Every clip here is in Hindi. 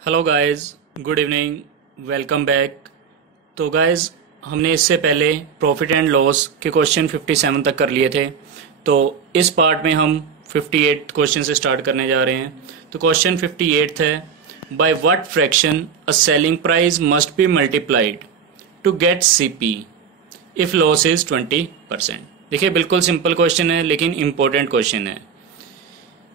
Hello guys, good evening, welcome back. तो गाइस, हमने इससे पहले प्रॉफिट एंड लॉस के क्वेश्चन 57 तक कर लिए थे। तो इस पार्ट में हम 58 क्वेश्चन से स्टार्ट करने जा रहे हैं। तो क्वेश्चन 58 है, by what fraction a selling price must be multiplied to get CP if loss is 20%। देखिए, बिल्कुल सिंपल क्वेश्चन है लेकिन इंपॉर्टेंट क्वेश्चन है।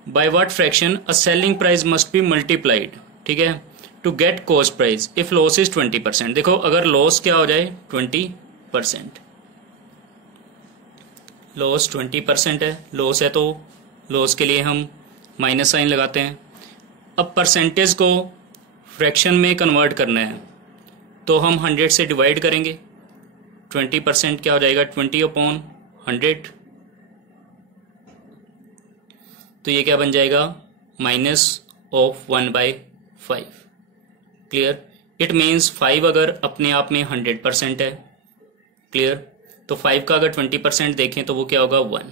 By what fraction a selling price must be multiplied, ठीक है, to get cost price if loss is 20%। देखो, अगर लॉस क्या हो जाए 20%, लॉस 20% है, लॉस है तो लॉस के लिए हम माइनस साइन लगाते हैं। अब परसेंटेज को फ्रैक्शन में कन्वर्ट करना है तो हम 100 से डिवाइड करेंगे। 20% क्या हो जाएगा 20/100, तो ये क्या बन जाएगा minus of 1/5। Clear? It means 5 अगर अपने आप में 100% है, क्लियर, तो 5 का अगर 20% देखें तो वो क्या होगा 1।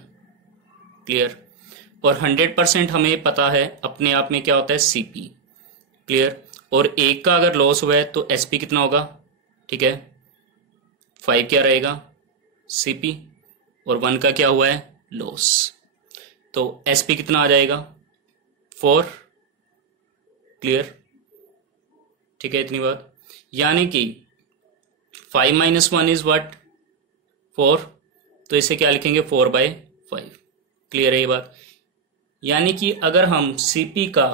क्लियर? और 100% हमें पता है अपने आप में क्या होता है सीपी। क्लियर? और 1 का अगर लॉस हुआ है तो एसपी कितना होगा, ठीक है, 5 क्या रहेगा सीपी, और 1 का क्या हुआ है लॉस, तो एसपी कितना आ जाएगा 4। क्लियर? ठीक है, इतनी बात। यानी कि 5 - 1 इज व्हाट 4, तो इसे क्या लिखेंगे 4/5। क्लियर है ये बात? यानी कि अगर हम सीपी का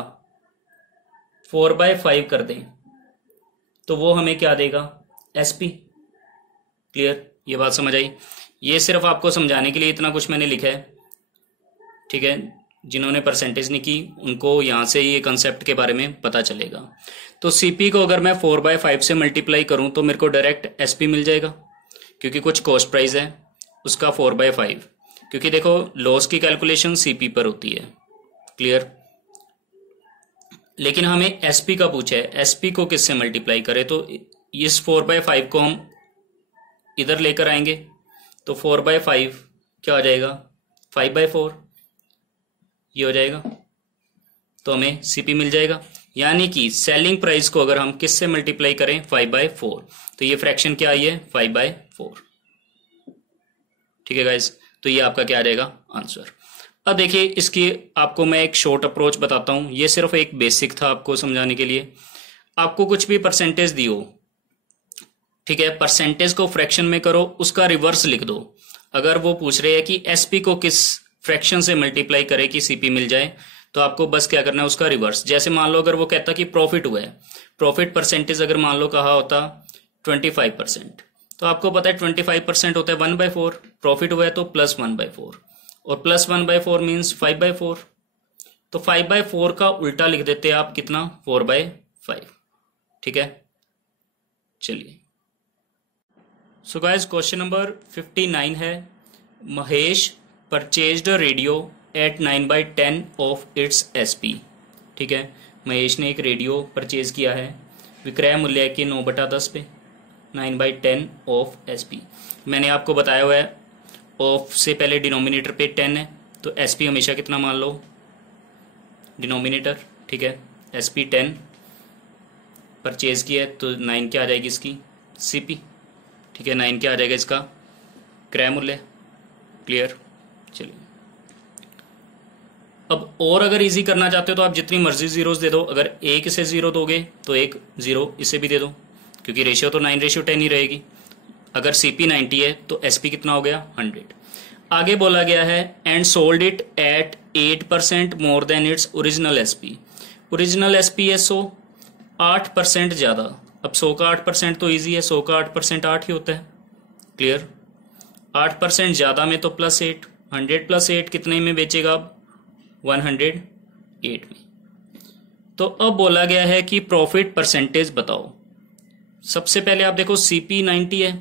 4/5 कर दें तो वो हमें क्या देगा एसपी। क्लियर? ये बात समझ आई? ये सिर्फ आपको समझाने के लिए इतना कुछ मैंने लिखा है, ठीक है। जिन्होंने परसेंटेज नहीं की उनको यहाँ से ये कंसेप्ट के बारे में पता चलेगा। तो सीपी को अगर मैं 4/5 से मल्टीप्लाई करूँ तो मेरे को डायरेक्ट एसपी मिल जाएगा, क्योंकि कुछ कॉस्ट प्राइस है उसका 4/5, क्योंकि देखो लॉस की कैलकुलेशन सीपी पर होती है। क्लियर? लेकिन हमें एसपी का पूछा है, एसपी को किससे मल्टीप्लाई करें, तो इस 4/5 को हम इधर लेकर आएंगे तो 4/5 क्या हो जाएगा 5/4, ये हो जाएगा, तो हमें सीपी मिल जाएगा। यानी कि सेलिंग प्राइस को अगर हम किससे मल्टीप्लाई करें 5/4, तो ये फ्रैक्शन क्या आई है 5/4। ठीक है गाइस, तो ये आपका क्या आ जाएगा आंसर। अब देखिए, इसकी आपको मैं एक शॉर्ट अप्रोच बताता हूं, ये सिर्फ एक बेसिक था आपको समझाने के लिए। आपको कुछ भी परसेंटेज दी हो, ठीक है, परसेंटेज को फ्रैक्शन में करो, उसका रिवर्स लिख दो। अगर वो पूछ रहे हैं कि एसपी को किस फ्रैक्शन से मल्टीप्लाई करे कि सीपी मिल जाए, तो आपको बस क्या करना है उसका रिवर्स। जैसे मान लो अगर वो कहता कि प्रॉफिट हुआ है, प्रॉफिट परसेंटेज अगर मान लो कहा होता 25%, तो आपको पता है 25% होता है 1/4, प्रॉफिट हुआ है तो +1/4, और +1/4 मीन्स 5/4, तो 5/4 का उल्टा लिख देते हैं आप कितना 4/5। ठीक है, चलिए। सो गाइस, क्वेश्चन नंबर 59 है, Mahesh purchased a radio at 9/10 of its SP. ठीक है, महेश ने एक रेडियो परचेज किया है विक्रय मूल्य के 9/10 पे, 9/10 ऑफ एसपी। मैंने आपको बताया हुआ है ऑफ से पहले डिनोमिनेटर पे 10 है, तो एसपी हमेशा कितना मान लो डिनोमिनेटर। ठीक है, एसपी 10 परचेज किया है तो 9 क्या आ जाएगी इसकी सीपी। ठीक है, 9 क्या आ जाएगा इसका क्रय मूल्य। क्लियर? चलिए, अब और अगर इजी करना चाहते हो तो आप जितनी मर्जी जीरोस दे दो। अगर एक इसे 0 दोगे तो एक 0 इसे भी दे दो, क्योंकि रेशियो तो 9:10 ही रहेगी। अगर सीपी 90 है तो एसपी कितना हो गया 100। आगे बोला गया है and sold it at 8% more than its original SP. Original SP है 100, 8% ज्यादा। अब 100 का 8% तो ईजी है, 100 का 8% 8 ही होता है। क्लियर? 8% ज्यादा में तो +8, 100 + 8 कितने में बेचेगा अब 108 में। तो अब बोला गया है कि प्रॉफिट परसेंटेज बताओ। सबसे पहले आप देखो सीपी 90 है,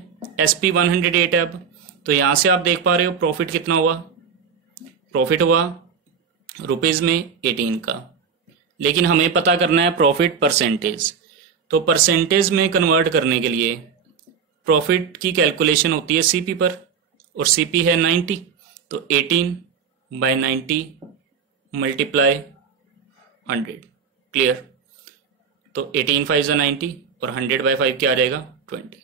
एसपी 108 है। अब तो यहां से आप देख पा रहे हो प्रॉफिट कितना हुआ, प्रॉफिट हुआ रुपीज में 18 का। लेकिन हमें पता करना है प्रॉफिट परसेंटेज, तो परसेंटेज में कन्वर्ट करने के लिए प्रॉफिट की कैलकुलेशन होती है सीपी पर, और सीपी है 90, तो 18/90 × 100। क्लियर? तो 18 5 90 और 100/5 क्या आ जाएगा 20।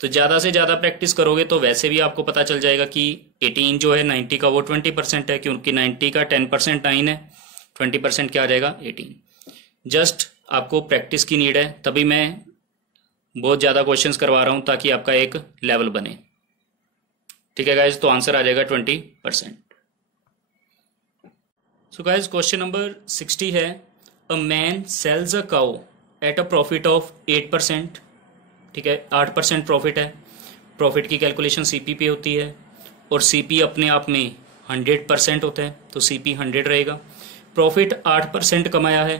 तो ज़्यादा से ज़्यादा प्रैक्टिस करोगे तो वैसे भी आपको पता चल जाएगा कि 18 जो है 90 का वो 20% है, क्योंकि 90 का 10% 9 है, 20% क्या आ जाएगा 18। जस्ट आपको प्रैक्टिस की नीड है, तभी मैं बहुत ज़्यादा क्वेश्चंस करवा रहा हूँ ताकि आपका एक लेवल बने। ठीक है गाइज, तो आंसर आ जाएगा 20%। सो गाइज क्वेश्चन नंबर 60 है, a man sells a cow at a profit of 8%। ठीक है, 8% प्रॉफिट है। प्रॉफिट की कैलकुलेशन सीपी पे होती है और सीपी अपने आप में 100% होता है, तो सीपी 100 रहेगा। प्रॉफिट 8% कमाया है,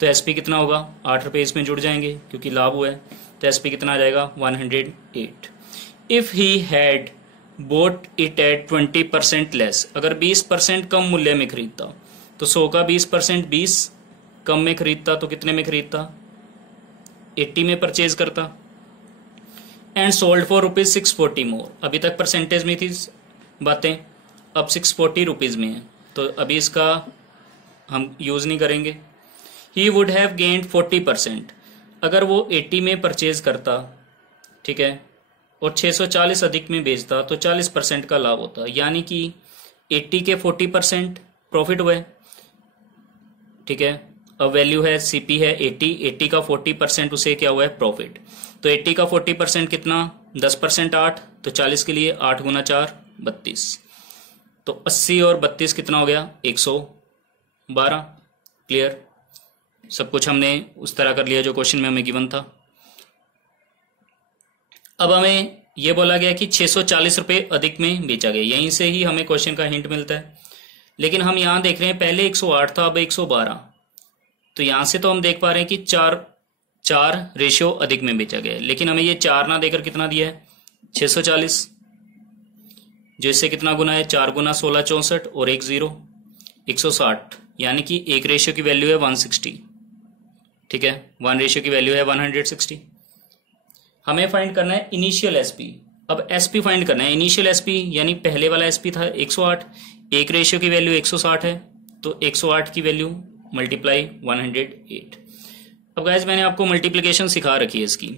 तो एसपी कितना होगा, 8 रुपये इसमें जुड़ जाएंगे क्योंकि लाभ हुआ है, तो एसपी कितना आ जाएगा 108। If he had boat it at 20% less, अगर 20% कम मूल्य में खरीदता तो 100 का 20% 20 कम में खरीदता तो कितने में खरीदता 80 में परचेज करता। एंड सोल्ड फॉर ₹640 मोर, अभी तक परसेंटेज में थी बातें, अब 640 रुपीज़ में है, तो अभी इसका हम यूज़ नहीं करेंगे। ही वुड हैव गेन्ड 40%, अगर वो 80 में परचेज करता, ठीक है, और 640 अधिक में बेचता तो 40% का लाभ होता, यानी कि 80 के 40% प्रॉफिट हुए। ठीक है, अब वैल्यू है सीपी है 80 का 40% उसे क्या हुआ है प्रॉफिट। तो 80 का 40% कितना, 10% 8, तो 40 के लिए 8 गुना 4 32, तो 80 और 32 कितना हो गया 112। क्लियर, सब कुछ हमने उस तरह कर लिया जो क्वेश्चन में हमें गिवन था। अब हमें यह बोला गया कि 640 रुपये अधिक में बेचा गया, यहीं से ही हमें क्वेश्चन का हिंट मिलता है। लेकिन हम यहां देख रहे हैं पहले 108 था, अब 112, तो यहां से तो हम देख पा रहे हैं कि 4 रेशियो अधिक में बेचा गया है, लेकिन हमें ये 4 ना देकर कितना दिया है 640, जो इससे कितना गुना है 4 गुना 16 64 और 1 0 160, यानी कि एक रेशियो की वैल्यू है 160। ठीक है, 1 रेशियो की वैल्यू है 160। हमें फाइंड करना है इनिशियल एसपी। अब एसपी फाइंड करना है, इनिशियल एसपी यानी पहले वाला एसपी था 108, एक रेशियो की वैल्यू 160 है, तो 108 की वैल्यू मल्टीप्लाई 108। अब गाइस मैंने आपको मल्टीप्लिकेशन सिखा रखी है इसकी,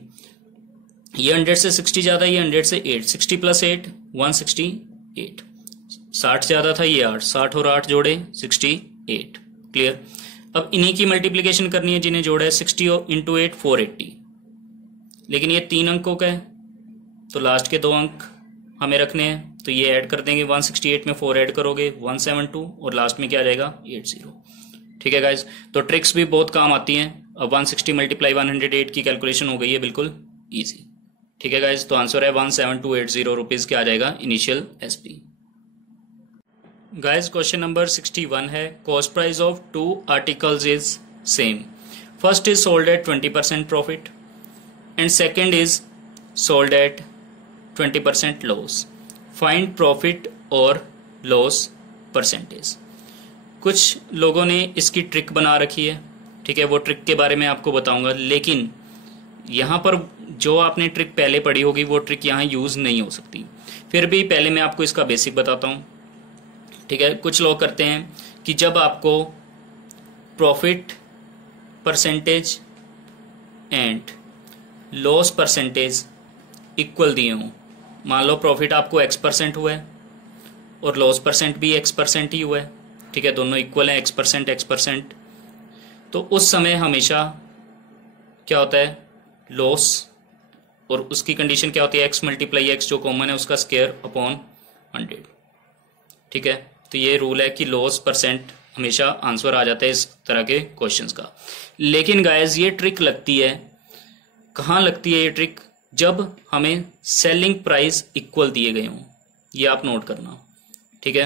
ये 100 से 60 ज्यादा, ये 100 से 8, 60 + 8 168, 60 ज्यादा था ये 8, 60 और 8 जोड़े 68। क्लियर, अब इन्हीं की मल्टीप्लिकेशन करनी है जिन्हें जोड़ा है 60 × 8 480, लेकिन ये 3 अंकों का है तो लास्ट के 2 अंक हमें रखने हैं, तो ये ऐड कर देंगे, 168 में 4 ऐड करोगे 172 और लास्ट में क्या आ जाएगा 80। ठीक है गाइज, तो ट्रिक्स भी बहुत काम आती हैं। अब 160 × 108 की कैलकुलेशन हो गई है बिल्कुल इजी। ठीक है गाइज, तो आंसर है 17280 रुपीज़ क्या आ जाएगा initial SP. Guys question number 61 है, cost price of 2 articles is same, first is sold at 20% profit and second is sold at 20% loss. Find profit or loss percentage. कुछ लोगों ने इसकी ट्रिक बना रखी है, ठीक है, वो ट्रिक के बारे में आपको बताऊंगा, लेकिन यहाँ पर जो आपने ट्रिक पहले पढ़ी होगी वो ट्रिक यहाँ यूज़ नहीं हो सकती। फिर भी पहले मैं आपको इसका बेसिक बताता हूँ। ठीक है, कुछ लोग करते हैं कि जब आपको profit percentage and loss percentage equal दिए हों, मान लो प्रॉफिट आपको X% हुआ है और लॉस परसेंट भी X% ही हुआ है, ठीक है, दोनों इक्वल है X%, तो उस समय हमेशा क्या होता है लॉस, और उसकी कंडीशन क्या होती है X × X जो कॉमन है उसका स्क्वायर अपॉन 100। ठीक है, तो ये रूल है कि लॉस परसेंट हमेशा आंसर आ जाता है इस तरह के क्वेश्चंस का। लेकिन गाइस ये ट्रिक लगती है, कहाँ लगती है ये ट्रिक, जब हमें सेलिंग प्राइस इक्वल दिए गए हों, ये आप नोट करना। ठीक है,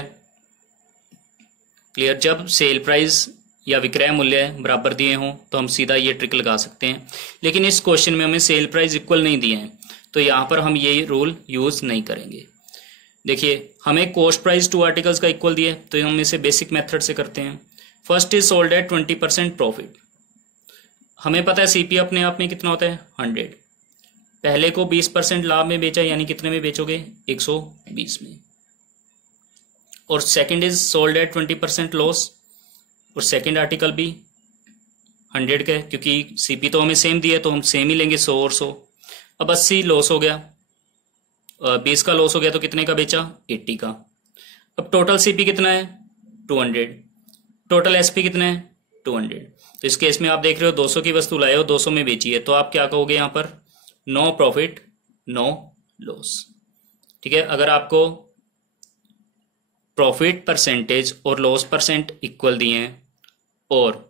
क्लियर, जब सेल प्राइस या विक्रय मूल्य बराबर दिए हों तो हम सीधा ये ट्रिक लगा सकते हैं, लेकिन इस क्वेश्चन में हमें सेल प्राइस इक्वल नहीं दिए हैं तो यहाँ पर हम ये रूल यूज नहीं करेंगे। देखिए, हमें कॉस्ट प्राइस 2 आर्टिकल्स का इक्वल दिए तो हम इसे बेसिक मेथड से करते हैं। First is sold at 20% profit, हमें पता है सीपी अपने आप में कितना होता है 100, पहले को 20% लाभ में बेचा, यानी कितने में बेचोगे 120 में, और second is sold at 20% loss, और सेकंड आर्टिकल भी 100 का है, क्योंकि सीपी तो हमें सेम दिया है तो हम सेम ही लेंगे 100 और 100। अब 80 लॉस हो गया, 20 का लॉस हो गया तो कितने का बेचा? 80 का। अब टोटल सीपी कितना है? 200। टोटल एसपी कितना है? 200। तो इस केस में आप देख रहे हो 200 की वस्तु लाए हो, 200 में बेची है, तो आप क्या कहोगे यहाँ पर? No profit no loss. ठीक है, अगर आपको प्रॉफिट परसेंटेज और लॉस परसेंट इक्वल दिए हैं और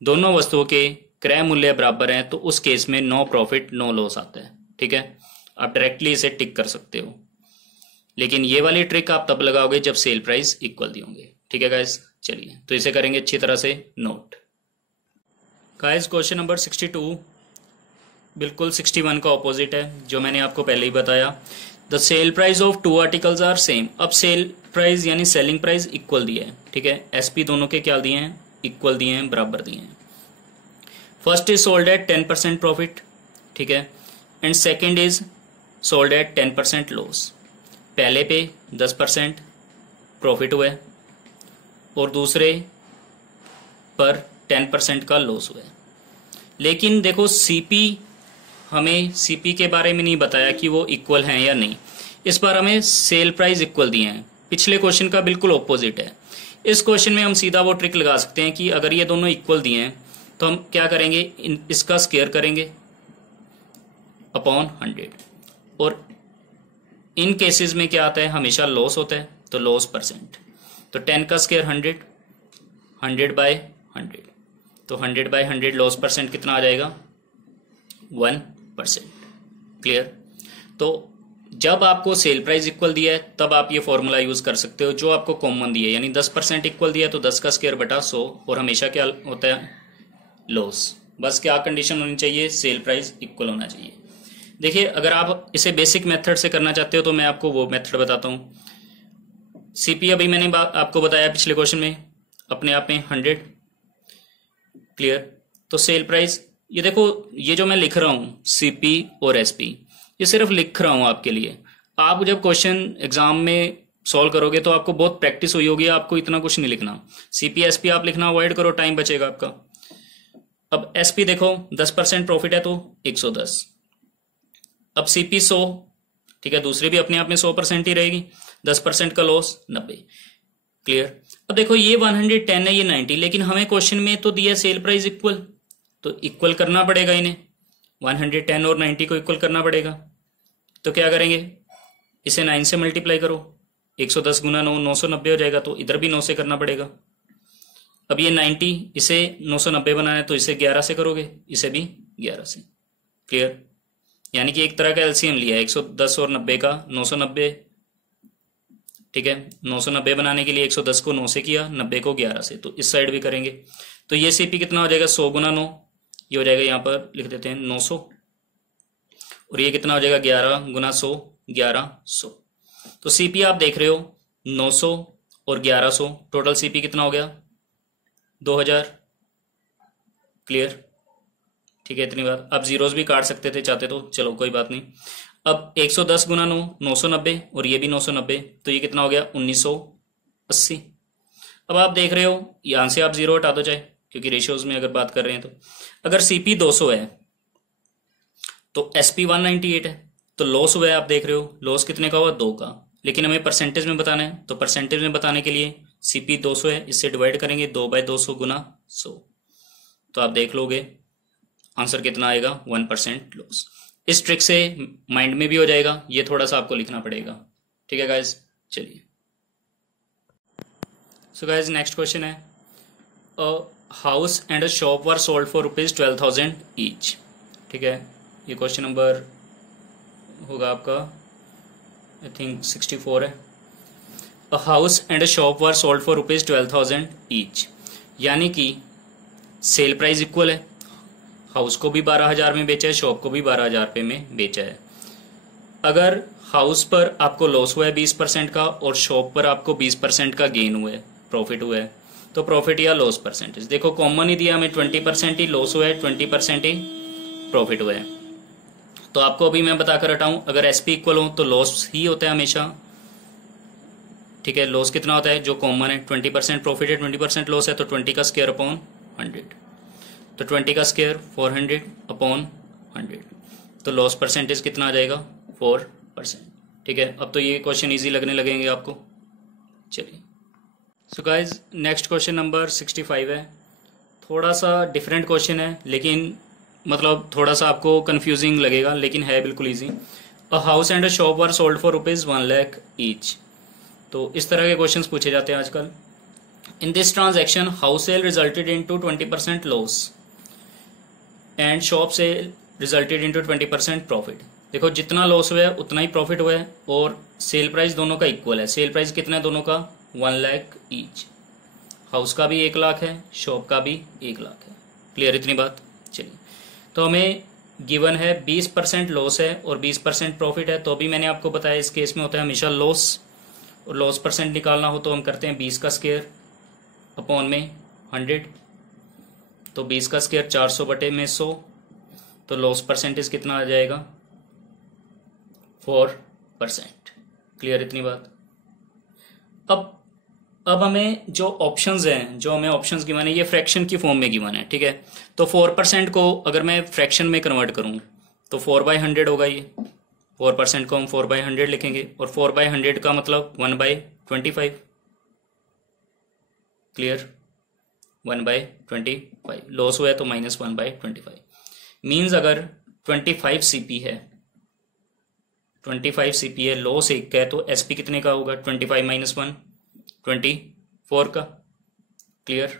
दोनों वस्तुओं के क्रय मूल्य बराबर हैं तो उस केस में नो प्रॉफिट नो लॉस आता है। ठीक है, आप डायरेक्टली इसे टिक कर सकते हो, लेकिन ये वाली ट्रिक आप तब लगाओगे जब सेल प्राइस इक्वल दिए होंगे। ठीक है गाइस, चलिए तो इसे करेंगे अच्छी तरह से नोट। गाइस क्वेश्चन नंबर 62 बिल्कुल 61 का ऑपोजिट है, जो मैंने आपको पहले ही बताया। The sale price of two articles are same. अब सेल प्राइस यानी सेलिंग प्राइस इक्वल दिया है। ठीक है, एसपी दोनों के क्या दिए हैं? इक्वल दिए हैं, बराबर दिए हैं। First is sold at 10% profit, ठीक है, and second is sold at 10% loss. पहले पे 10% प्रॉफिट हुआ है और दूसरे पर 10% का लॉस हुआ है। लेकिन देखो सीपी, हमें सीपी के बारे में नहीं बताया कि वो इक्वल हैं या नहीं। इस बार हमें सेल प्राइस इक्वल दिए हैं, पिछले क्वेश्चन का बिल्कुल ऑपोजिट है। इस क्वेश्चन में हम सीधा वो ट्रिक लगा सकते हैं कि अगर ये दोनों इक्वल दिए हैं तो हम क्या करेंगे? इसका स्क्वायर करेंगे अपॉन 100। और इन केसेस में क्या आता है? हमेशा लॉस होता है, तो लॉस परसेंट। तो 10 का स्क्वायर 100, 100 बाय 100, तो 100 बाय 100 लॉस परसेंट कितना आ जाएगा? 1%। क्लियर? तो जब आपको सेल प्राइस इक्वल दिया है तब आप ये फॉर्मूला यूज कर सकते हो जो आपको कॉमन दिया है, यानी 10% इक्वल दिया है तो 10 का स्क्वायर बटा 100, और हमेशा क्या होता है? लॉस। बस क्या कंडीशन होनी चाहिए? सेल प्राइस इक्वल होना चाहिए। देखिए, अगर आप इसे बेसिक मेथड से करना चाहते हो तो मैं आपको वो मेथड बताता हूँ। सीपी अभी मैंने आपको बताया पिछले क्वेश्चन में अपने आप में 100। क्लियर? तो सेल प्राइस, ये देखो ये जो मैं लिख रहा हूँ सीपी और एसपी, ये सिर्फ लिख रहा हूँ आपके लिए। आप जब क्वेश्चन एग्जाम में सॉल्व करोगे तो आपको बहुत प्रैक्टिस हुई होगी, आपको इतना कुछ नहीं लिखना। सीपी एसपी आप लिखना अवॉइड करो, टाइम बचेगा आपका। अब एसपी देखो 10% प्रॉफिट है तो 110। अब सीपी 100, ठीक है, दूसरी भी अपने आप में 100% ही रहेगी। 10% का लॉस 90। क्लियर? अब देखो ये 110 है, ये 90, लेकिन हमें क्वेश्चन में तो दिया सेल प्राइस इक्वल, तो इक्वल करना पड़ेगा इन्हें। 110 और 90 को इक्वल करना पड़ेगा। तो क्या करेंगे? इसे 9 से मल्टीप्लाई करो, 110 गुना 9 990 हो जाएगा, तो इधर भी 9 से करना पड़ेगा। अब ये 90, इसे 990 बनाना है तो इसे 11 से करोगे, इसे भी 11 से। क्लियर? यानी कि एक तरह का एलसीएम लिया है 110 और 90 का, 990। ठीक है, 990 बनाने के लिए 110 को 9 से किया, 90 को 11 से, तो इस साइड भी करेंगे। तो ये सीपी कितना हो जाएगा? 100 गुना 9, ये हो जाएगा, यहाँ पर लिख देते हैं 900। और ये कितना हो जाएगा? 11 गुना 100, 1100। तो सीपी आप देख रहे हो 900 और 1100, टोटल सीपी कितना हो गया? 2000। क्लियर? ठीक है, इतनी बात। अब जीरोस भी काट सकते थे चाहते तो, चलो कोई बात नहीं। अब 110 गुना 9 990, और ये भी 990, तो ये कितना हो गया? 1980। अब आप देख रहे हो यहां से आप जीरो हटा दो चाहे, क्योंकि रेशियोज में अगर बात कर रहे हैं तो अगर सीपी 200 है तो एसपी 198 है, तो लॉस हुआ है, आप देख रहे हो लॉस कितने का हुआ? 2 का। लेकिन हमें परसेंटेज में बताना है, तो परसेंटेज में बताने के लिए सीपी 200 है, इससे डिवाइड करेंगे 2/200 गुना 100, तो आप देख लोगे आंसर कितना आएगा? 1% लॉस। इस ट्रिक से माइंड में भी हो जाएगा, ये थोड़ा सा आपको लिखना पड़ेगा। ठीक है गाइज, चलिए। सो गाइज नेक्स्ट क्वेश्चन है, house and a shop were sold for ₹12,000 each. ठीक है, ये क्वेश्चन नंबर होगा आपका आई थिंक 64 है। अ house and a shop were sold for ₹12,000 each, यानी कि सेल प्राइस इक्वल है। हाउस को भी 12,000 में बेचा है, शॉप को भी 12,000 रुपये में बेचा है। अगर हाउस पर आपको लॉस हुआ है 20% का और शॉप पर आपको 20% का गेन हुआ है, प्रॉफिट हुआ है, तो प्रॉफिट या लॉस परसेंटेज देखो कॉमन ही दिया हमें, 20% ही लॉस हुआ है, 20% ही प्रॉफिट हुआ है। तो आपको अभी मैं बताकर हटाऊं, अगर एसपी इक्वल हो तो लॉस ही होता है हमेशा। ठीक है, लॉस कितना होता है? जो कॉमन है 20% प्रॉफिट है, 20% लॉस है, तो 20 का स्क्वायर अपॉन 100। तो 20 का स्क्वायर 400 अपॉन 100, तो लॉस परसेंटेज कितना आ जाएगा 4%। ठीक है, अब तो ये क्वेश्चन इजी लगने लगेंगे आपको। चलिए, so guys next question number 65 है। थोड़ा सा डिफरेंट क्वेश्चन है, लेकिन मतलब थोड़ा सा आपको कंफ्यूजिंग लगेगा, लेकिन है बिल्कुल easy. A house and a shop were sold for ₹1 lakh each. तो इस तरह के क्वेश्चंस पूछे जाते हैं आजकल। In this transaction house sale resulted into 20% loss and shop sale resulted into 20% profit. देखो जितना लॉस हुआ है उतना ही प्रॉफिट हुआ है, और सेल प्राइस दोनों का इक्वल है। सेल प्राइस कितना है दोनों का 1 लाख ईच। हाउस का भी 1 लाख है, शॉप का भी 1 लाख है। क्लियर इतनी बात? चलिए, तो हमें गिवन है 20% लॉस है और 20% प्रॉफिट है। तो अभी मैंने आपको बताया इस केस में होता है हमेशा लॉस, और लॉस परसेंट निकालना हो तो हम करते हैं 20 का स्क्वायर अपॉन में 100। तो 20 का स्क्वायर 400 बटे में 100, तो लॉस परसेंटेज कितना आ जाएगा 4%। क्लियर इतनी बात? अब हमें जो ऑप्शंस हैं, जो हमें ऑप्शंस गिवन है, ये फ्रैक्शन की फॉर्म में गिवन है। ठीक है, तो 4% को अगर मैं फ्रैक्शन में कन्वर्ट करूं तो 4/100 होगा। ये 4% को हम 4/100 लिखेंगे, और 4/100 का मतलब 1/25। क्लियर? 1/25 लॉस हुआ है तो -1/25 मीन्स अगर 25 सीपी है, 25 सीपी है, लॉस 1 का है, तो एसपी कितने का होगा 25 - 1 24 का। क्लियर?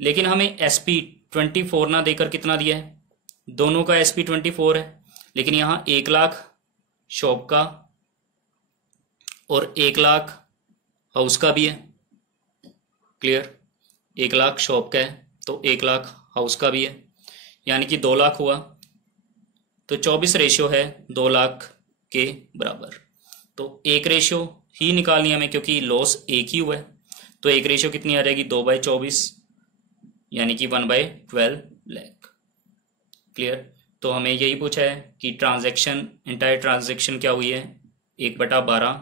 लेकिन हमें एसपी 24 ना देकर कितना दिया है, दोनों का एसपी 24 है, लेकिन यहां 1 लाख शॉप का और 1 लाख हाउस का भी है। क्लियर? 1 लाख शॉप का है तो 1 लाख हाउस का भी है, यानी कि 2 लाख हुआ। तो 24 रेशियो है 2 लाख के बराबर। तो एक रेशियो ही निकालनी है हमें, क्योंकि लॉस एक ही हुआ है। तो एक रेशियो कितनी आ जाएगी 2/24, यानी कि 1/12 लाख। क्लियर? तो हमें यही पूछा है कि ट्रांजैक्शन, इंटायर ट्रांजैक्शन क्या हुई है, 1/12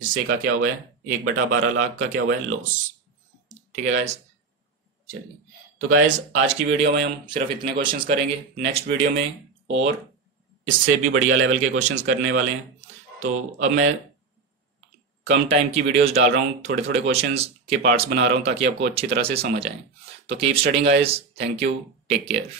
हिस्से का क्या हुआ है, 1/12 लाख का क्या हुआ है लॉस। ठीक है गाइज? चलिए, तो गाइज आज की वीडियो में हम सिर्फ इतने क्वेश्चंस करेंगे। नेक्स्ट वीडियो में और इससे भी बढ़िया लेवल के क्वेश्चंस करने वाले हैं। तो अब मैं कम टाइम की वीडियोस डाल रहा हूँ, थोड़े थोड़े क्वेश्चंस के पार्ट्स बना रहा हूँ ताकि आपको अच्छी तरह से समझ आए। तो keep studying guys, thank you, take care.